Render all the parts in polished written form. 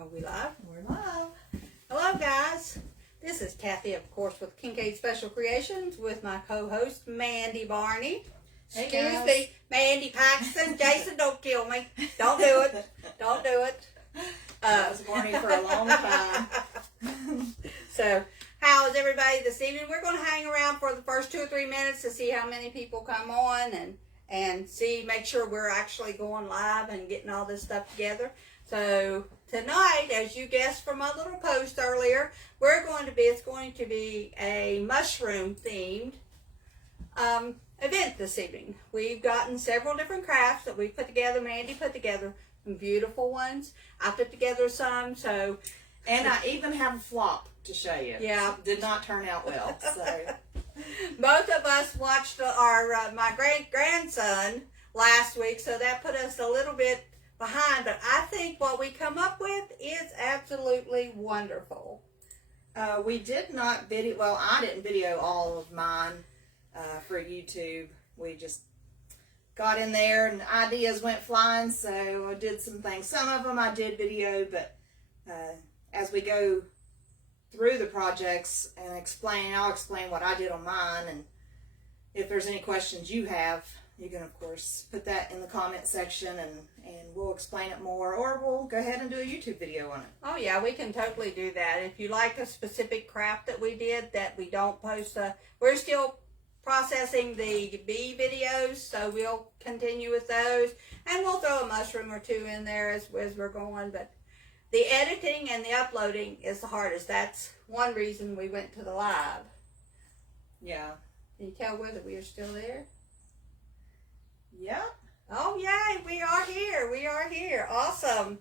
Are we live? We're live. Hello, guys. This is Kathy, of course, with Kincaid Special Creations with my co-host, Mandy Barney. Hey, Excuse guys. me, Mandy Paxton. Jason, don't kill me. Don't do it. Don't do it. I was Barney for a long time. So, how is everybody this evening? We're going to hang around for the first 2 or 3 minutes to see how many people come on and make sure we're actually going live and getting all this stuff together. So tonight, as you guessed from my little post earlier, it's going to be a mushroom themed event this evening. We've gotten several different crafts that we've put together. Mandy put together some beautiful ones. I put together some. So, And I even have a flop to show you. Yeah. Did not turn out well. So both of us watched my great-grandson last week, so that put us a little bit behind, but I think what we come up with is absolutely wonderful. we did not video. Well, I didn't video all of mine for YouTube. We just got in there and ideas went flying, so I did some things. Some of them I did video, but as we go through the projects and I'll explain what I did on mine, and if there's any questions you have, you can of course put that in the comment section and we'll explain it more, or we'll go ahead and do a YouTube video on it. Oh yeah, we can totally do that. If you like a specific craft that we did that we don't post, we're still processing the bee videos, so we'll continue with those, and we'll throw a mushroom or two in there as we're going, but the editing and the uploading is the hardest. That's one reason we went to the live. Yeah. Can you tell whether we are still there? Yeah. Oh, yay, we are here. We are here. Awesome.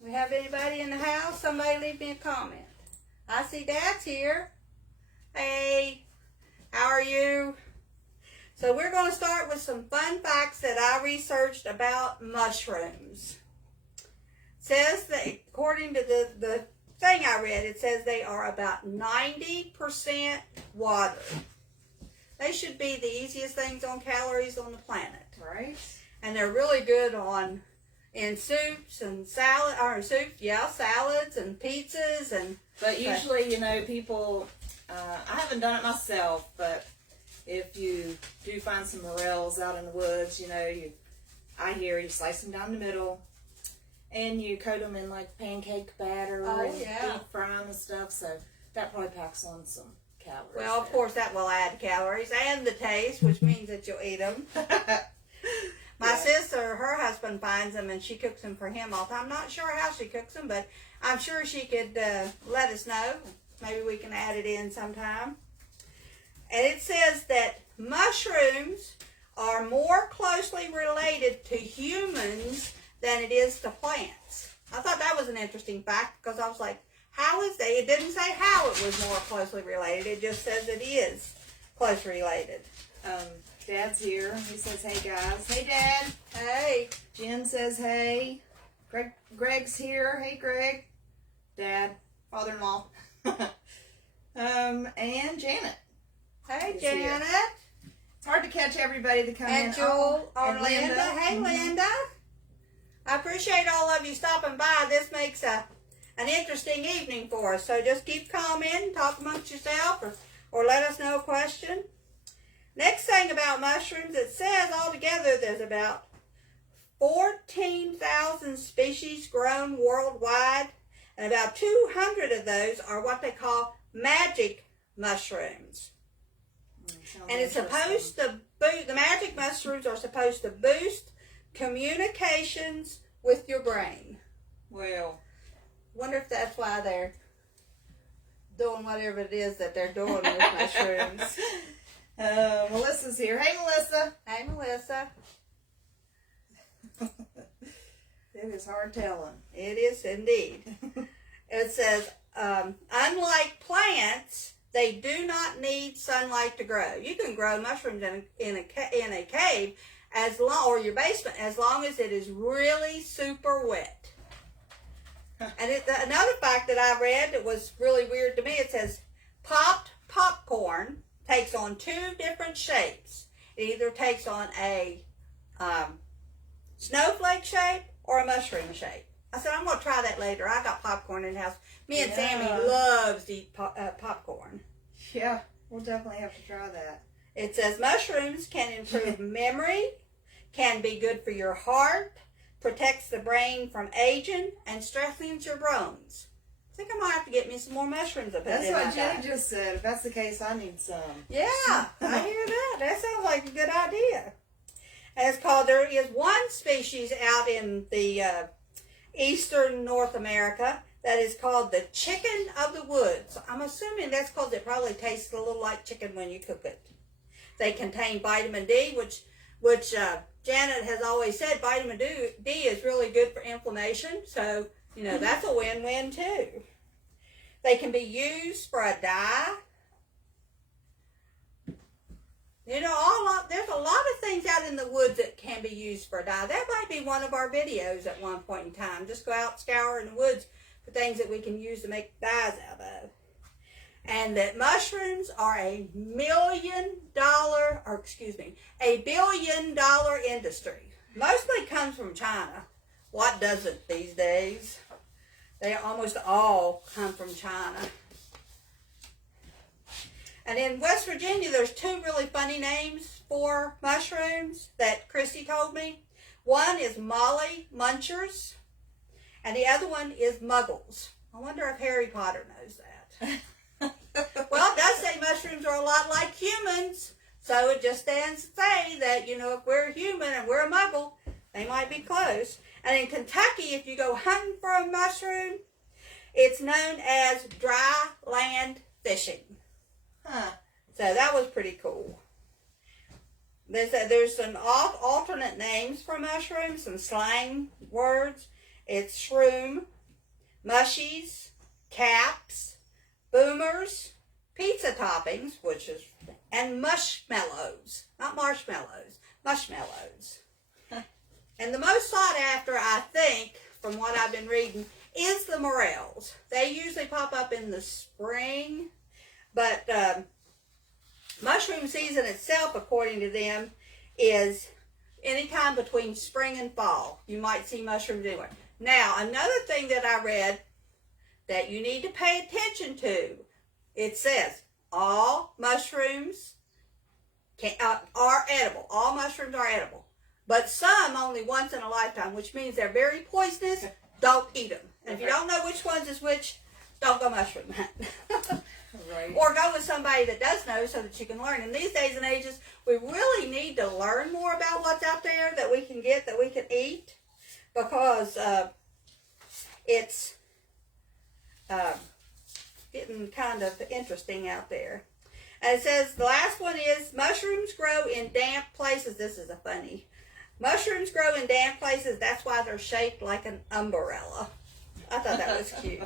We have anybody in the house? Somebody leave me a comment. I see Dad's here. Hey, how are you? So we're going to start with some fun facts that I researched about mushrooms. It says that, according to the thing I read, it says they are about 90% water. They should be the easiest things on calories on the planet. Right. And they're really good in soups and salads and pizzas and. But usually, people, I haven't done it myself, but if you do find some morels out in the woods, I hear you slice them down the middle, and you coat them in like pancake batter and deep fry them and stuff. So that probably packs on some calories. Well, of course, that will add calories and the taste, which means that you'll eat them. My sister, her husband finds them and she cooks them for him all the time. I'm not sure how she cooks them, but I'm sure she could let us know. Maybe we can add it in sometime. And it says that mushrooms are more closely related to humans than it is to plants. I thought that was an interesting fact because I was like, how is that? It didn't say how it was more closely related. It just says it is closely related. Dad's here. He says, hey, guys. Hey, Dad. Hey. Jen says, hey. Greg's here. Hey, Greg. Dad. Father-in-law. And Janet. Hey, is Janet. here. It's hard to catch everybody to come in. And Joel or and Linda. Hey, Linda. I appreciate all of you stopping by. This makes an interesting evening for us. So just keep commenting, talk amongst yourself, or let us know a question. Next thing about mushrooms, it says altogether there's about 14,000 species grown worldwide, and about 200 of those are what they call magic mushrooms. And it's supposed to boost, the magic mushrooms are supposed to boost communications with your brain. Well, Wonder if that's why they're doing whatever it is that they're doing with mushrooms. Melissa's here. Hey, Melissa. Hey, Melissa. It is hard telling. It is indeed. It says, unlike plants, they do not need sunlight to grow. You can grow mushrooms in a cave or your basement as long as it is really super wet. And another fact that I read that was really weird to me, it says popped popcorn takes on 2 different shapes. It either takes on a snowflake shape or a mushroom shape. I said, I'm going to try that later. I got popcorn in the house. Me and Yeah. Sammy loves to eat popcorn. Yeah, we'll definitely have to try that. It says mushrooms can improve memory, can be good for your heart, protects the brain from aging, and strengthens your bones. I think I might have to get me some more mushrooms. That's what Jenny just said. If that's the case, I need some. Yeah, I hear that. That sounds like a good idea. And it's called, there is one species out in the eastern North America that is called the chicken of the woods. I'm assuming that's because it probably tastes a little like chicken when you cook it. They contain vitamin D, which Janet has always said vitamin D is really good for inflammation. So, you know, that's a win-win too. They can be used for a dye. You know, there's a lot of things out in the woods that can be used for a dye. That might be one of our videos at one point in time. Just go out, scour in the woods for things that we can use to make dyes out of. And that mushrooms are a $1 billion industry. Mostly comes from China. What doesn't these days? They almost all come from China. And in West Virginia, there's two really funny names for mushrooms that Christy told me. One is Molly Munchers, and the other one is Muggles. I wonder if Harry Potter knows that. Well, it does say mushrooms are a lot like humans, so it just stands to say that, you know, if we're human and we're a Muggle, they might be close. And in Kentucky, if you go hunting for a mushroom, it's known as dry land fishing. Huh. So that was pretty cool. There's some alternate names for mushrooms, some slang words. It's shroom, mushies, caps, boomers, pizza toppings, and mushmallows. Not marshmallows, mushmallows. And the most sought after, I think, from what I've been reading, is the Morels. They usually pop up in the spring, but mushroom season itself, according to them, is anytime between spring and fall. You might see mushrooms anywhere. Now, another thing that I read that you need to pay attention to, it says all mushrooms are edible. All mushrooms are edible. But some only once in a lifetime, which means they're very poisonous. Don't eat them. And if you don't know which ones is which, don't go mushroom hunting. Right. Or go with somebody that does know so that you can learn. In these days and ages, we really need to learn more about what's out there that we can get, that we can eat, because it's getting kind of interesting out there. And it says the last one is mushrooms grow in damp places. This is a funny. Mushrooms grow in damp places. That's why they're shaped like an umbrella. I thought that was cute.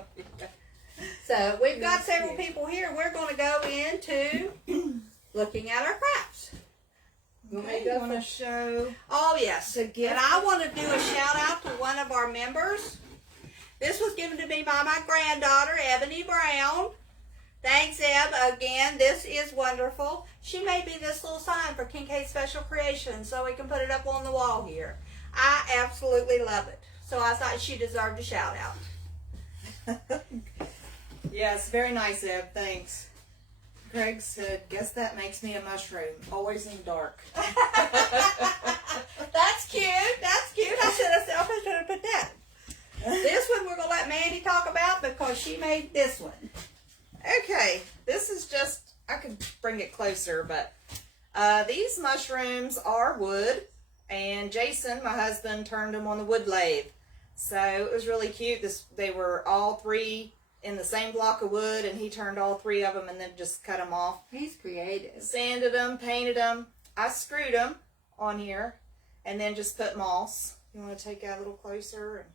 So we've got several people here. We're going to go into looking at our crafts. You want to show? Oh, yes. The gift? And I want to do a shout out to one of our members. This was given to me by my granddaughter, Ebony Brown. Thanks, Eb. Again, this is wonderful. She made me this little sign for Kincaid Special Creations so we can put it up on the wall here. I absolutely love it. So I thought she deserved a shout out. Yes, very nice, Eb. Thanks. Greg said, guess that makes me a mushroom. Always in the dark. That's cute. That's cute. I should have put that. This one we're going to let Mandy talk about because she made this one. Okay, this is just, I could bring it closer, but these mushrooms are wood, and Jason, my husband, turned them on the wood lathe. So it was really cute. They were all three in the same block of wood, and he turned all three of them and then just cut them off. He's creative. Sanded them, painted them. I screwed them on here, and then just put moss. You want to take that a little closer?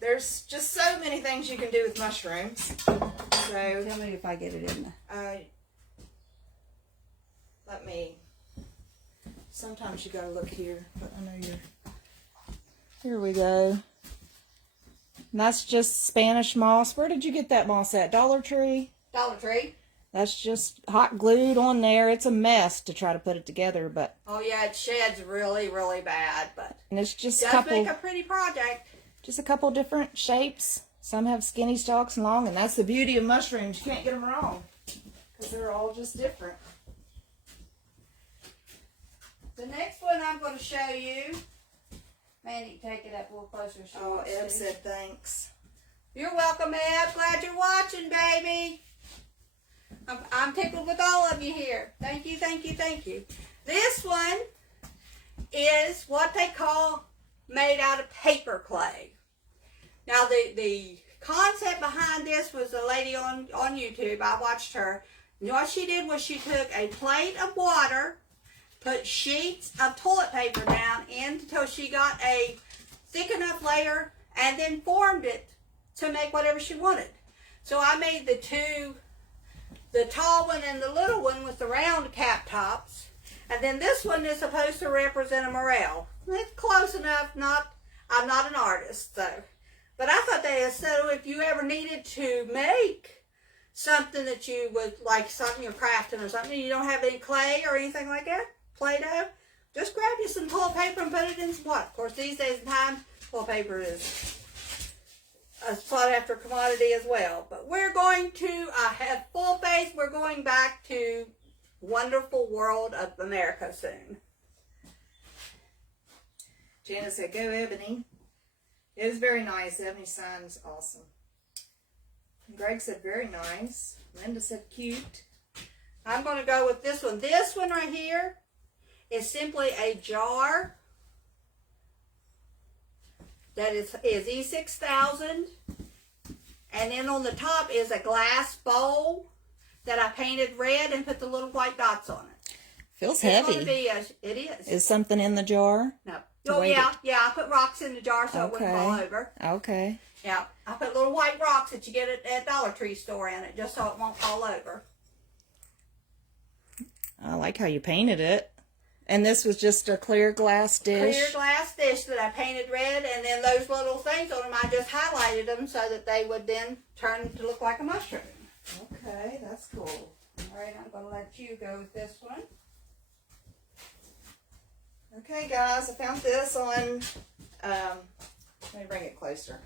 There's just so many things you can do with mushrooms. So Tell me if I get it in there. Let me. Sometimes you gotta look here, but I know you're. Here we go. And that's just Spanish moss. Where did you get that moss at? Dollar Tree? Dollar Tree. That's just hot glued on there. It's a mess to try to put it together, but. Oh yeah, it sheds really, really bad, but And it's just does make a pretty project. just a couple different shapes. Some have skinny stalks and long, and that's the beauty of mushrooms. You can't get them wrong because they're all just different. The next one I'm going to show you. Mandy, take it up a little closer. Oh, Eb said thanks. You're welcome, Eb. Glad you're watching, baby. I'm tickled with all of you here. Thank you, thank you, thank you. This one is what they call made out of paper clay. Now, the concept behind this was a lady on YouTube. I watched her. And what she did was she took a plate of water, put sheets of toilet paper down until she got a thick enough layer, and then formed it to make whatever she wanted. So I made the two, the tall one and the little one with the round cap tops. And then this one is supposed to represent a morel. It's close enough. I'm not an artist, so. But I thought that, so if you ever needed to make something that you would, like something you're crafting or something, you don't have any clay or anything like that, Play-Doh, just grab you some toilet paper and put it in some water. Of course, these days and time, toilet paper is a sought after commodity as well. But we're going to, I have full faith, we're going back to wonderful world of America soon. Janice said, go Ebony. It is very nice. Ebony's sign is awesome. And Greg said, very nice. Linda said, cute. I'm going to go with this one. This one right here is simply a jar that is E6000. And then on the top is a glass bowl that I painted red and put the little white dots on it. Feels It's heavy. going to be it is. Is something in the jar? No. Oh, yeah. I put rocks in the jar so it wouldn't Okay. fall over. Okay. Yeah. I put little white rocks that you get at Dollar Tree store in it just so it won't fall over. I like how you painted it. And this was just a clear glass dish. Clear glass dish that I painted red, and then those little things on them, I just highlighted them so that they would then turn to look like a mushroom. Okay, that's cool. All right, I'm going to let you go with this one. Okay, guys, I found this on, let me bring it closer.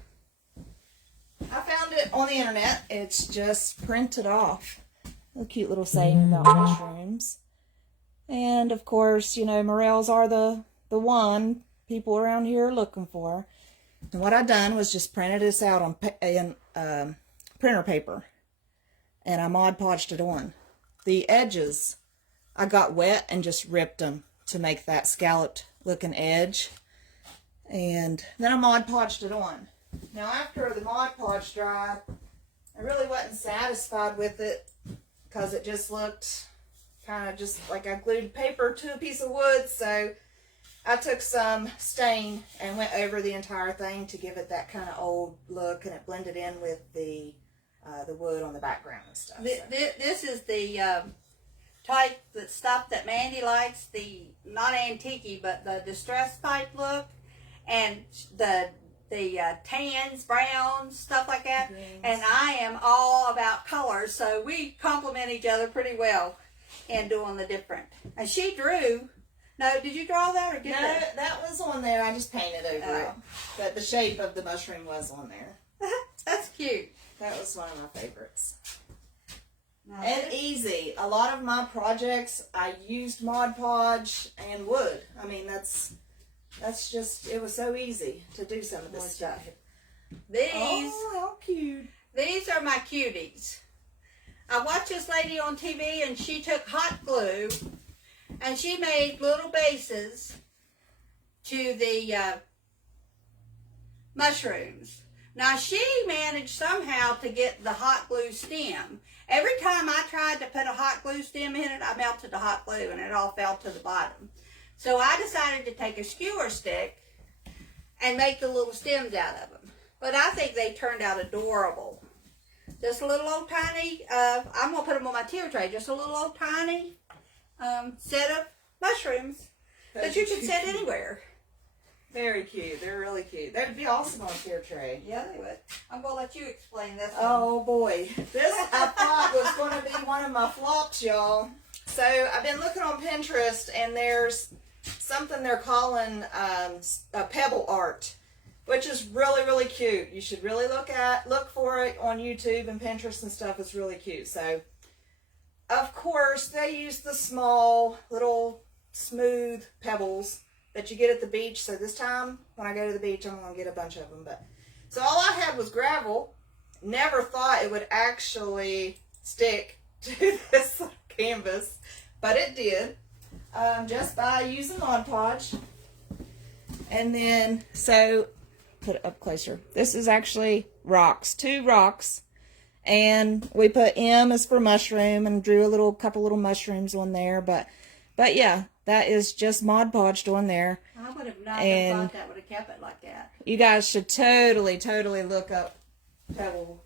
I found it on the internet. It's just printed off. A cute little saying about mushrooms. And, of course, you know, morels are the one people around here are looking for. And what I done was just printed this out on printer paper. And I Mod Podged it on. The edges, I got wet and just ripped them to make that scalloped looking edge. And then I Mod Podged it on. Now, after the Mod Podge dried, I really wasn't satisfied with it because it just looked kind of just like I glued paper to a piece of wood. So I took some stain and went over the entire thing to give it that kind of old look, and it blended in with the wood on the background and stuff. This is the type of stuff that Mandy likes, the not antique but the distressed type look, and the tans, browns, stuff like that. Greens. And I am all about colors, so we complement each other pretty well in doing the different. And she drew. No, did you draw that or did No, that was on there. I just painted over it. But the shape of the mushroom was on there. That's cute. That was one of my favorites. No, And easy. A lot of my projects, I used Mod Podge and wood. I mean, that's just, it was so easy to do some of this stuff. These, Oh, how cute. these are my cuties. I watched this lady on TV and she took hot glue and she made little bases to the mushrooms. Now she managed somehow to get the hot glue stem. Every time I tried to put a hot glue stem in it, I melted the hot glue and it all fell to the bottom. So I decided to take a skewer stick and make the little stems out of them. But I think they turned out adorable. Just a little old tiny, I'm going to put them on my tier tray, just a little old tiny set of mushrooms that you can set anywhere. Very cute. They're really cute. They'd be awesome on a tier tray. Yeah, they would. I'm going to let you explain this one. Oh boy. This I thought was going to be one of my flops, y'all. So I've been looking on Pinterest and there's something they're calling Pebble Art. which is really, really cute. You should really look for it on YouTube and Pinterest and stuff. It's really cute. So, of course, they use the small, little, smooth pebbles that you get at the beach. So this time, when I go to the beach, I'm going to get a bunch of them. So all I had was gravel. Never thought it would actually stick to this canvas, but it did, just by using Mod Podge. And then, so, put it up closer. This is actually rocks, 2 rocks. And we put M as for mushroom and drew a couple little mushrooms on there. But yeah, that is just Mod Podged on there. I would have not thought that would have kept it like that. You guys should totally look up Pebble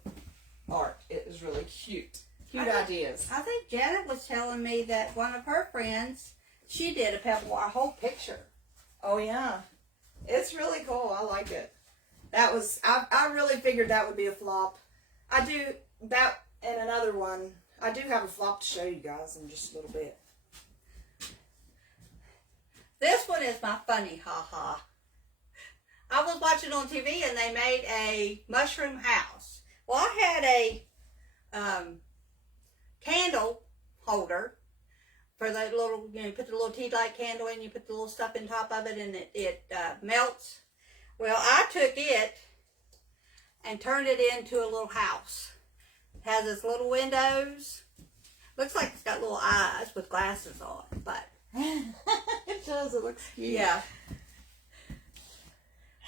Art. It is really cute. Cute ideas. I think Janet was telling me that one of her friends, she did a Pebble Art, a whole picture. Oh yeah. It's really cool. I like it. That was, I really figured that would be a flop. I do, that and another one, I do have a flop to show you guys in just a little bit. This one is my funny ha-ha. I was watching on TV and they made a mushroom house. Well, I had a candle holder for the little, you put the little tea light candle in, you put the little stuff in top of it and it melts. Well, I took it and turned it into a little house. It has its little windows. Looks like it's got little eyes with glasses on, but it does. It looks cute. yeah.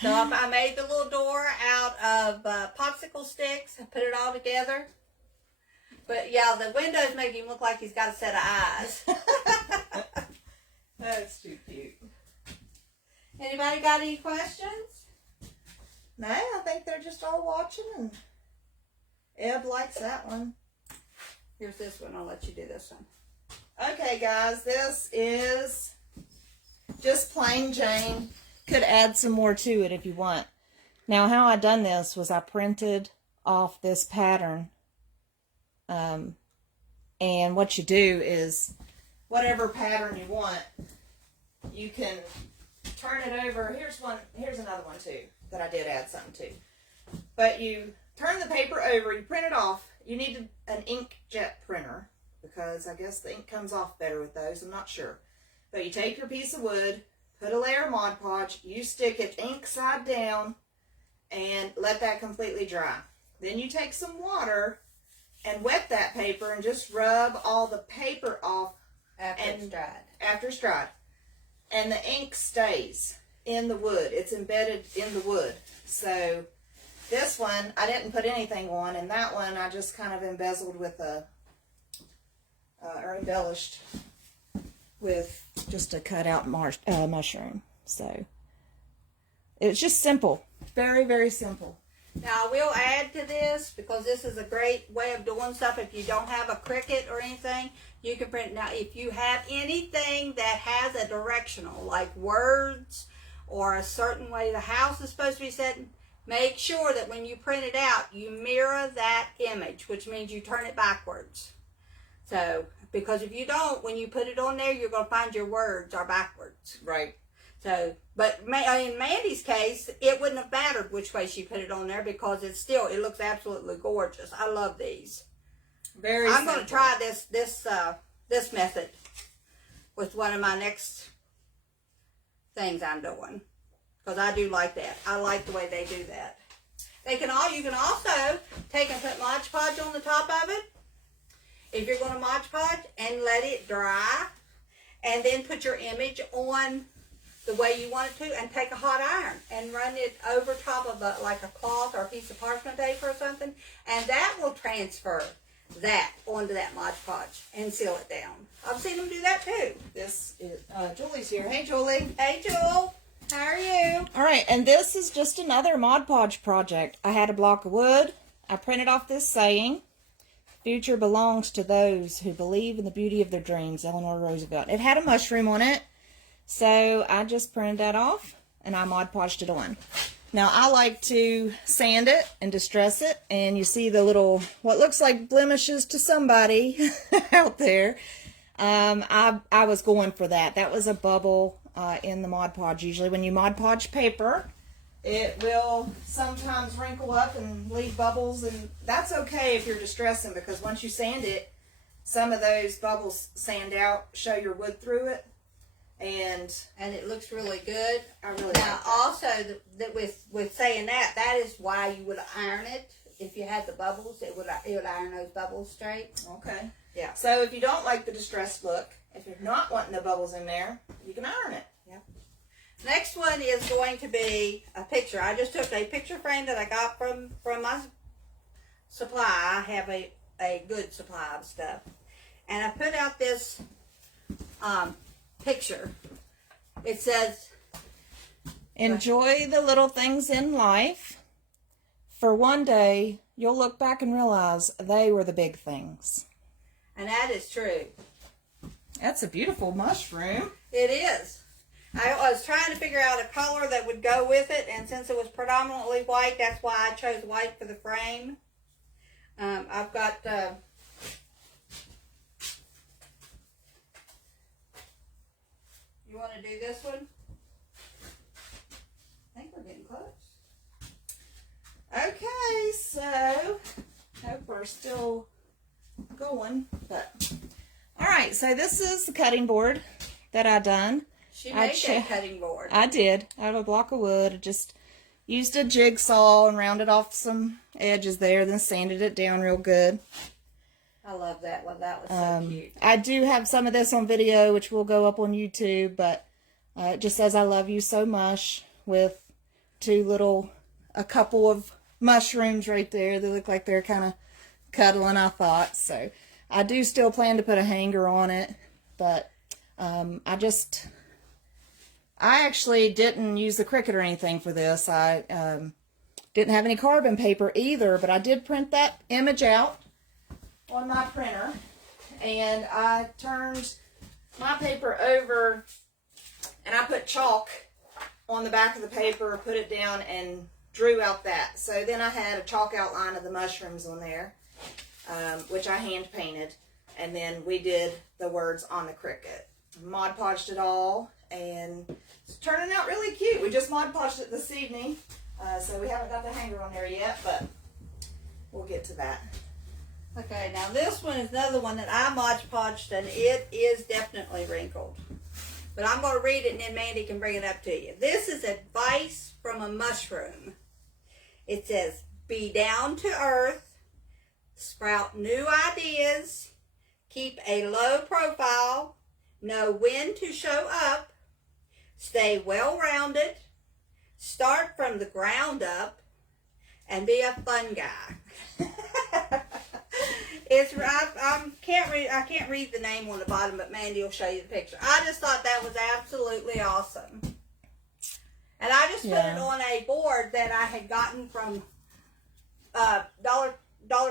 So I made the little door out of popsicle sticks and put it all together. But yeah, the windows make him look like he's got a set of eyes. That's too cute. Anybody got any questions? No, I think they're just all watching, and Eb likes that one. Here's this one. I'll let you do this one. Okay, guys, this is just plain Jane. Could add some more to it if you want. Now, how I done this was I printed off this pattern. And what you do is, whatever pattern you want, you can turn it over. Here's another one too that I did add something to. But you turn the paper over, you print it off. You need an inkjet printer because I guess the ink comes off better with those. I'm not sure. But you take your piece of wood, put a layer of Mod Podge, you stick it ink side down, and let that completely dry. Then you take some water and wet that paper and just rub all the paper off After it's dried. And the ink stays in the wood. It's embedded in the wood. So this one, I didn't put anything on, and that one I just kind of embezzled with or embellished with just a cut out mushroom. So it's just simple. Very, very simple. Now, I will add to this, because this is a great way of doing stuff. If you don't have a Cricut or anything, you can print. Now, if you have anything that has a directional, like words or a certain way the house is supposed to be set, make sure that when you print it out, you mirror that image, which means you turn it backwards. So, because if you don't, when you put it on there, you're going to find your words are backwards. Right. So, but in Mandy's case, it wouldn't have mattered which way she put it on there because it looks absolutely gorgeous. I love these. I'm going to try this method with one of my next things I'm doing, because I do like that. I like the way they do that. You can also take and put Mod Podge on the top of it if you're going to Mod Podge and let it dry, and then put your image on the way you want it to, and take a hot iron and run it over top of like a cloth or a piece of parchment paper or something, and that will transfer that onto that Mod Podge and seal it down. I've seen them do that too. This is Julie's here. Hey, Julie. Hey, Jewel. How are you? All right, and this is just another Mod Podge project. I had a block of wood. I printed off this saying, "Future belongs to those who believe in the beauty of their dreams," Eleanor Roosevelt. It had a mushroom on it. So I just printed that off and I Mod Podged it on. Now I like to sand it and distress it, and you see the little, what looks like blemishes to somebody out there. I was going for that. That was a bubble in the Mod Podge. Usually when you Mod Podge paper, It will sometimes wrinkle up and leave bubbles, and that's okay if you're distressing, because once you sand it, some of those bubbles sand out, show your wood through it, and it looks really good. I really Now, like that. also, that with saying that is why you would iron it. If you had the bubbles, it would iron those bubbles straight. Okay. Yeah. So if you don't like the distressed look, if you're not wanting the bubbles in there, you can iron it. Next one is going to be a picture. I just took a picture frame that I got from my supply. I have a good supply of stuff. And I put out this picture. It says, enjoy the little things in life. For one day, you'll look back and realize they were the big things. And that is true. That's a beautiful mushroom. It is. I was trying to figure out a color that would go with it, and since it was predominantly white, that's why I chose white for the frame. I've got you want to do this one? I think we're getting close. Okay, so hope we're still going, but all right. So this is the cutting board that I done. She made that cutting board. I did. I have a block of wood. I just used a jigsaw and rounded off some edges there, then sanded it down real good. I love that one. That was so cute. I do have some of this on video, which will go up on YouTube, but it just says I love you so much with a couple of mushrooms right there. They look like they're kind of cuddling, I thought. So I do still plan to put a hanger on it, but I actually didn't use the Cricut or anything for this. I didn't have any carbon paper either, but I did print that image out on my printer, and I turned my paper over, and I put chalk on the back of the paper, put it down, and drew out that. So then I had a chalk outline of the mushrooms on there, which I hand painted, and then we did the words on the Cricut. Mod Podged it all, and it's turning out really cute. We just Mod Podged it this evening, so we haven't got the hanger on there yet, but we'll get to that. Okay, now this one is another one that I Mod Podged, and it is definitely wrinkled. But I'm going to read it, and then Mandy can bring it up to you. This is advice from a mushroom. It says, be down to earth, sprout new ideas, keep a low profile, know when to show up, stay well-rounded, start from the ground up, and be a fun guy. I can't read the name on the bottom, but Mandy will show you the picture. I just thought that was absolutely awesome. And I just put it on a board that I had gotten from Dollar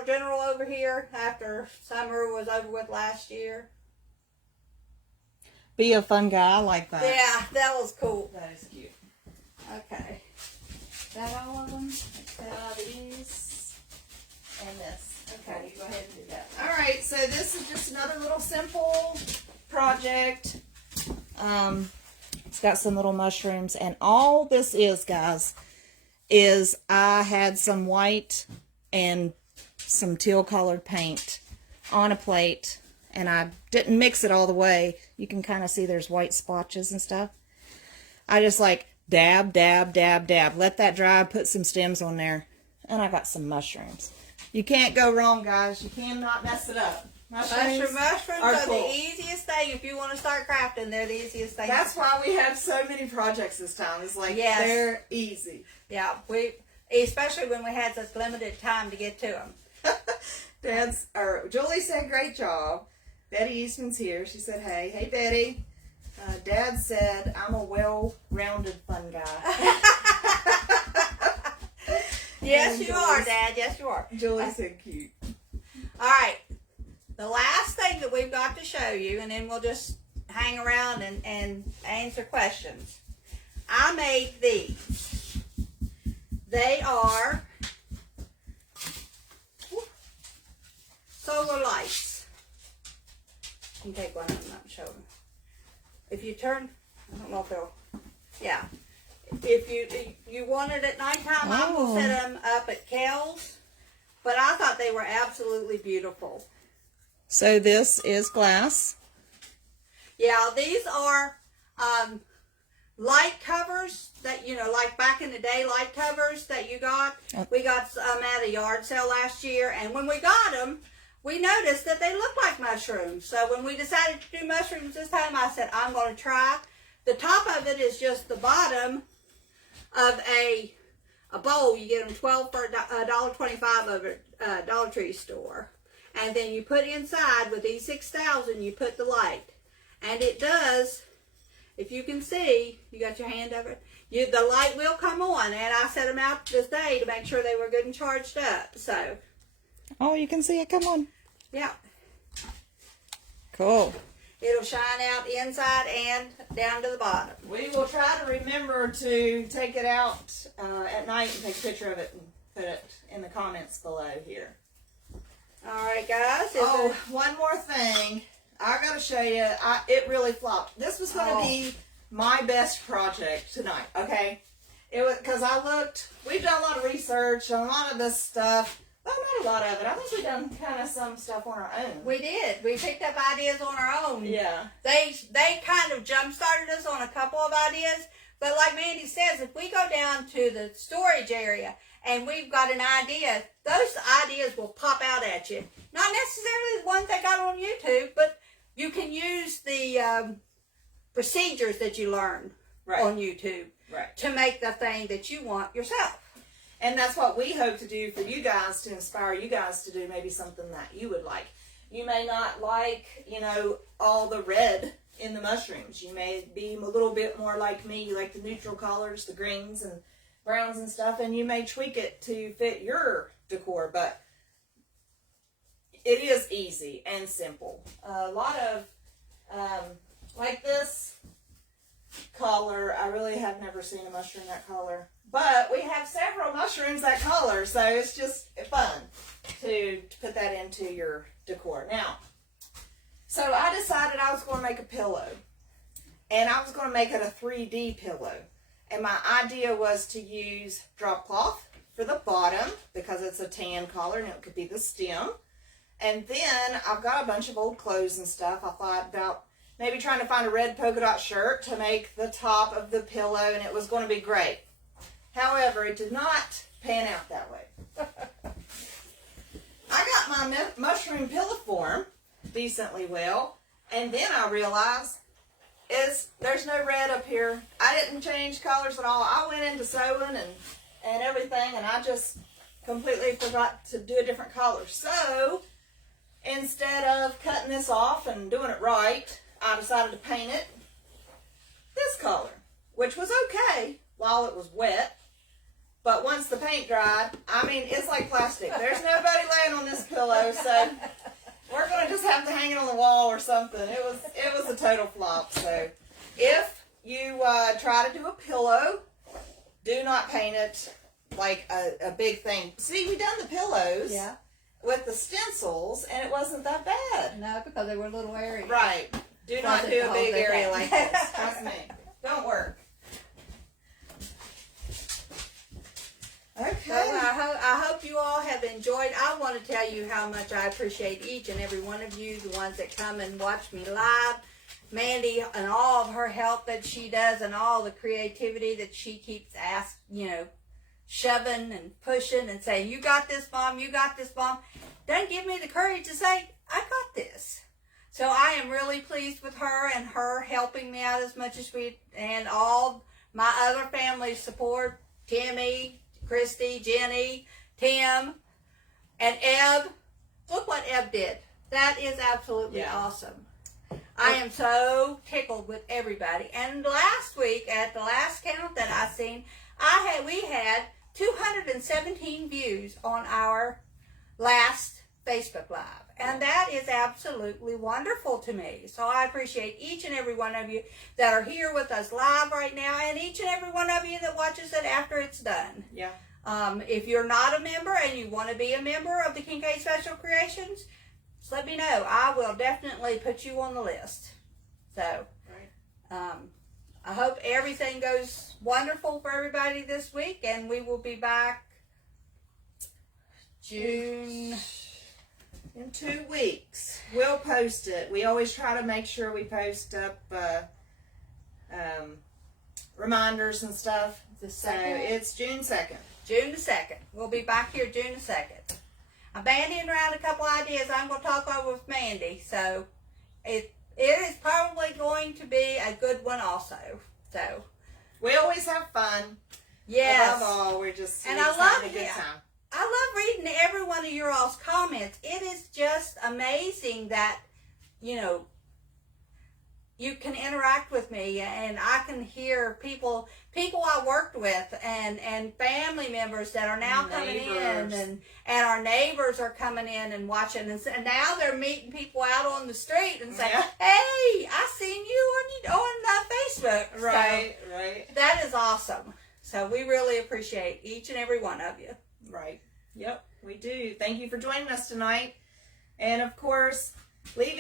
General over here after summer was over with last year. Be a fun guy. I like that. Yeah, that was cool. That is cute. Okay. Is that all of them? These and this. Okay, you go ahead and do that. All right, so this is just another little simple project. It's got some little mushrooms, and all this is, guys, is I had some white and some teal colored paint on a plate, and I didn't mix it all the way. You can kind of see there's white splotches and stuff. I just like dab, dab, dab, dab. Let that dry, put some stems on there, and I got some mushrooms. You can't go wrong, guys. You cannot mess it up. Mushrooms are cool. The easiest thing. If you want to start crafting, they're the easiest thing. That's why we have so many projects this time. It's like, they're easy. Yeah, especially when we had such limited time to get to them. Julie said, great job. Betty Eastman's here. She said, hey, Betty. Dad said, I'm a well-rounded fun guy. Yes, you are, Dad. Yes, you are. Julie said cute. All right. The last thing that we've got to show you, and then we'll just hang around and answer questions. I made these. They are solar lights. You can take one of them up and show them. If you turn, I don't know if they'll, yeah. if you want it at nighttime, I will set them up at Kel's. But I thought they were absolutely beautiful. So this is glass. Yeah, these are light covers that, like back in the day, light covers that you got. We got some at a yard sale last year, and when we got them, we noticed that they looked like mushrooms. So when we decided to do mushrooms this time, I said, I'm going to try. The top of it is just the bottom of a bowl. You get them 12 for $1.25 over at Dollar Tree store. And then you put inside with E6000, you put the light. And it does, if you can see, you got your hand over it, the light will come on. And I set them out this day to make sure they were good and charged up. So. Oh, you can see it come on. Yeah. Cool. It'll shine out inside and down to the bottom. We will try to remember to take it out at night and take a picture of it and put it in the comments below here. All right, guys. One more thing. I got to show you. It really flopped. This was going to be my best project tonight, okay? It was because I looked. We've done a lot of research on a lot of this stuff. Well, not a lot of it. I think we've done kind of some stuff on our own. We did. We picked up ideas on our own. Yeah. They kind of jump-started us on a couple of ideas. But like Mandy says, if we go down to the storage area and we've got an idea, those ideas will pop out at you. Not necessarily the ones they got on YouTube, but you can use the procedures that you learn on YouTube to make the thing that you want yourself. And that's what we hope to do for you guys, to inspire you guys to do maybe something that you would like. You may not like, all the red in the mushrooms. You may be a little bit more like me. You like the neutral colors, the greens and browns and stuff, and you may tweak it to fit your decor, but it is easy and simple. A lot of, like this color, I really have never seen a mushroom that color. But we have several mushrooms that color, so it's just fun to put that into your decor. Now, so I decided I was going to make a pillow, and I was going to make it a 3D pillow. And my idea was to use drop cloth for the bottom, because it's a tan color, and it could be the stem. And then I've got a bunch of old clothes and stuff. I thought about maybe trying to find a red polka dot shirt to make the top of the pillow, and it was going to be great. However, it did not pan out that way. I got my mushroom pillow form decently well, and then I realized there's no red up here. I didn't change colors at all. I went into sewing and everything, and I just completely forgot to do a different color. So instead of cutting this off and doing it right, I decided to paint it this color, which was okay while it was wet. But once the paint dried, it's like plastic. There's nobody laying on this pillow, so we're going to just have to hang it on the wall or something. It was a total flop. So if you try to do a pillow, do not paint it like a big thing. See, we done the pillows with the stencils, and it wasn't that bad. No, because they were a little area. Right. Do not do a big area like this. Trust me. Don't work. Okay. Well, I hope you all have enjoyed. I want to tell you how much I appreciate each and every one of you, the ones that come and watch me live. Mandy and all of her help that she does, and all the creativity that she keeps shoving and pushing and saying, you got this, Mom, you got this, Mom. Doesn't give me the courage to say, I got this. So I am really pleased with her and her helping me out as much as and all my other family support, Timmy, Christy, Jenny, Tim, and Eb. Look what Eb did. That is absolutely awesome. I am so tickled with everybody. And last week, at the last count that I seen, we had 217 views on our last Facebook Live. And that is absolutely wonderful to me. So I appreciate each and every one of you that are here with us live right now, and each and every one of you that watches it after it's done. Yeah. If you're not a member and you want to be a member of the Kincaid Special Creations, just let me know. I will definitely put you on the list. So, I hope everything goes wonderful for everybody this week, and we will be back June. In 2 weeks. We'll post it. We always try to make sure we post up reminders and stuff. The So 2nd? it's June 2nd. June the 2nd. We'll be back here June the 2nd. I'm bandying around a couple ideas I'm going to talk over with Mandy, so it is probably going to be a good one also. So We always have fun. yes, Above all, we're just And we're I just love having a good it. time. I love reading every one of your all's comments. It is just amazing that, you know, you can interact with me, and I can hear people I worked with, and family members that are now coming in, and our neighbors are coming in and watching, and now they're meeting people out on the street and saying, Yeah. "Hey, I seen you on Facebook." Right, So, right, that is awesome. So we really appreciate each and every one of you. right. Yep, we do. Thank you for joining us tonight. And of course, leave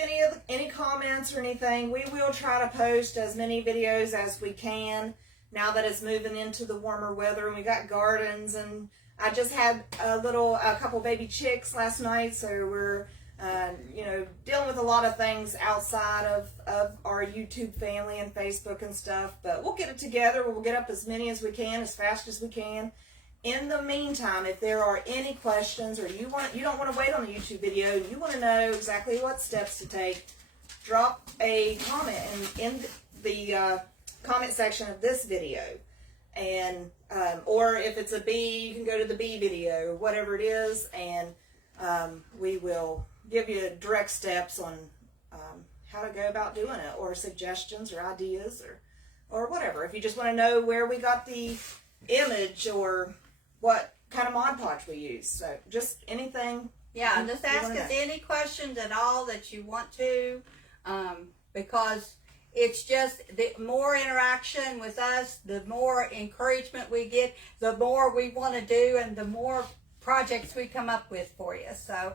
any comments or anything. We will try to post as many videos as we can now that it's moving into the warmer weather, and we got gardens, and I just had a couple baby chicks last night, so we're dealing with a lot of things outside of our YouTube family and Facebook and stuff, but we'll get it together. We'll get up as many as we can, as fast as we can. In the meantime, if there are any questions, or you don't want to wait on a YouTube video, you want to know exactly what steps to take, drop a comment in the comment section of this video, and or if it's a bee, you can go to the bee video, whatever it is, and we will give you direct steps on how to go about doing it, or suggestions or ideas, or whatever. If you just want to know where we got the image, or what kind of Mod Podge we use, so just anything. Yeah, just you ask wanna us know. any questions at all that you want to, because it's just the more interaction with us, the more encouragement we get, the more we want to do, and the more projects we come up with for you. So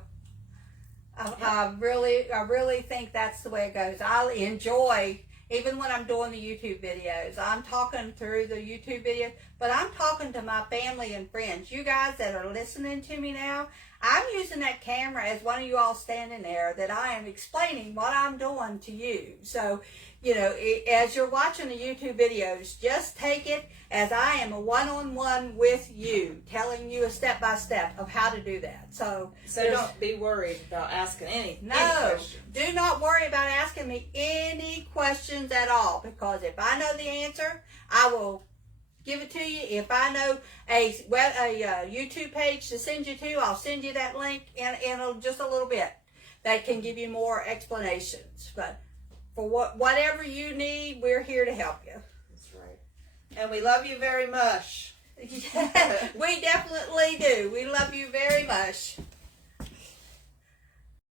I really think that's the way it goes. I'll enjoy, even when I'm doing the YouTube videos, I'm talking through the YouTube video, but I'm talking to my family and friends. You guys that are listening to me now, I'm using that camera as one of you all standing there, that I am explaining what I'm doing to you. So, as you're watching the YouTube videos, just take it as I am a one-on-one with you, telling you a step-by-step of how to do that. So Don't be worried about asking any questions. do not worry about asking me any questions at all, because if I know the answer, I will give it to you. If I know a YouTube page to send you to, I'll send you that link in just a little bit. That can give you more explanations. But for whatever you need, we're here to help you. That's right. And we love you very much. We definitely do. We love you very much.